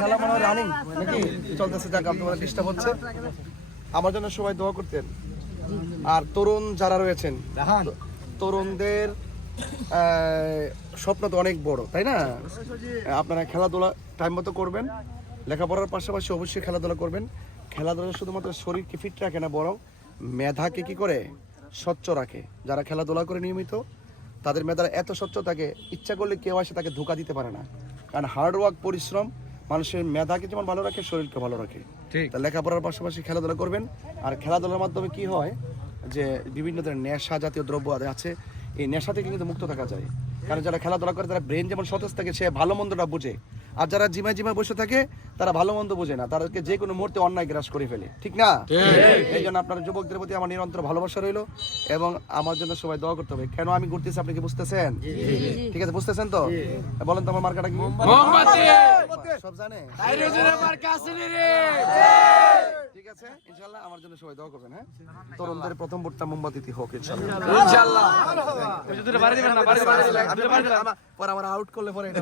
খেলা মনে হয় রানিং নাকি চলতেছে, যাক আপনাদের ডিস্টার্ব হচ্ছে। আমার জন্য সবাই দোয়া করতেন। আর তরুণ যারা রয়েছেন, তরুণদের স্বপ্ন তো অনেক বড়, তাই না? আপনারা খেলাধুলা টাইম মতো করবেন, লেখাপড়ার পাশাপাশি অবশ্যই খেলাধুলা করবেন। খেলাধুলা শুধুমাত্র শরীরকে ফিট রাখে না, বরং মেধাকে কি করে স্বচ্ছ রাখে। যারা খেলাধুলা করে নিয়মিত, তাদের মেধারা এত স্বচ্ছ থাকে, ইচ্ছা করলে কেউ আসে তাকে ধোঁকা দিতে পারে না। কারণ হার্ডওয়ার্ক, পরিশ্রম মানুষের মেধাকে যেমন ভালো রাখে, শরীরকে ভালো রাখে। তা লেখাপড়ার পাশাপাশি খেলাধুলা করবেন। আর খেলাধুলার মাধ্যমে কি হয় যে বিভিন্ন ধরনের নেশা জাতীয় দ্রব্য আছে, এই নেশা থেকে কিন্তু মুক্ত থাকা যায়। কারণ যারা খেলাধুলা করে তারা ব্রেন যেমন সতেজ থাকে, সে ভালো মন্দটা বুঝে। আর যারা জিমায় জিমায় বসে থাকে তারা ভালো মন্দ বোঝে না, তাদেরকে যে কোনো মুহূর্তে অন্যায় গ্রাস করে ফেলে, ঠিক না? এই জন্য আপনার যুবকদের প্রতি আমার নিরন্তর ভালোবাসা রইলো এবং আমার জন্য সবাই দোয়া করতে হবে। কেন আমি ঘুরতেছি আপনি কি বুঝতেছেন? ঠিক আছে, বুঝতেছেন তো? বলেন তো আমার মার্কাটা কি? সব জানে? ঠিক আছে, ইনশাআল্লাহ আমার জন্য সবাই দোয়া করবেন। হ্যাঁ, তরুণদের প্রথম ভোটটা মোমবাতিতে হোক ইনশাআল্লাহ। পরে আমার আউট করলে পরে এটা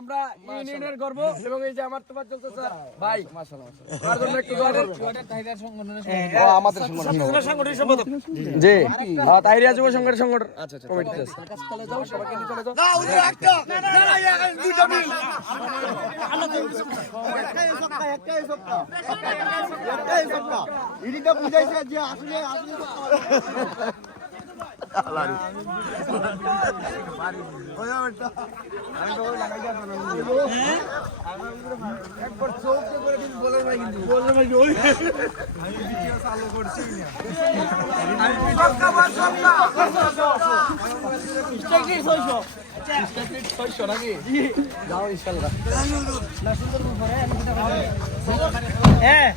আমরা ইউনিয়নের গর্ব এবং এই যে আমার তোমার চলতেছে ভাই আমাদের সাংগঠনিক সম্পাদক জি তাহিরিয়া যুব সংগঠনের সংগঠন কমিটি একবার চোখ করে কিন্তু বলে ভাই, কিন্তু বলে ভাই ওই আমি ভিডিও চালু করছি না। নাকি যাও ইনশাআল্লাহ। হ্যাঁ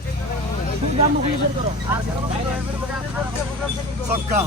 সক্কা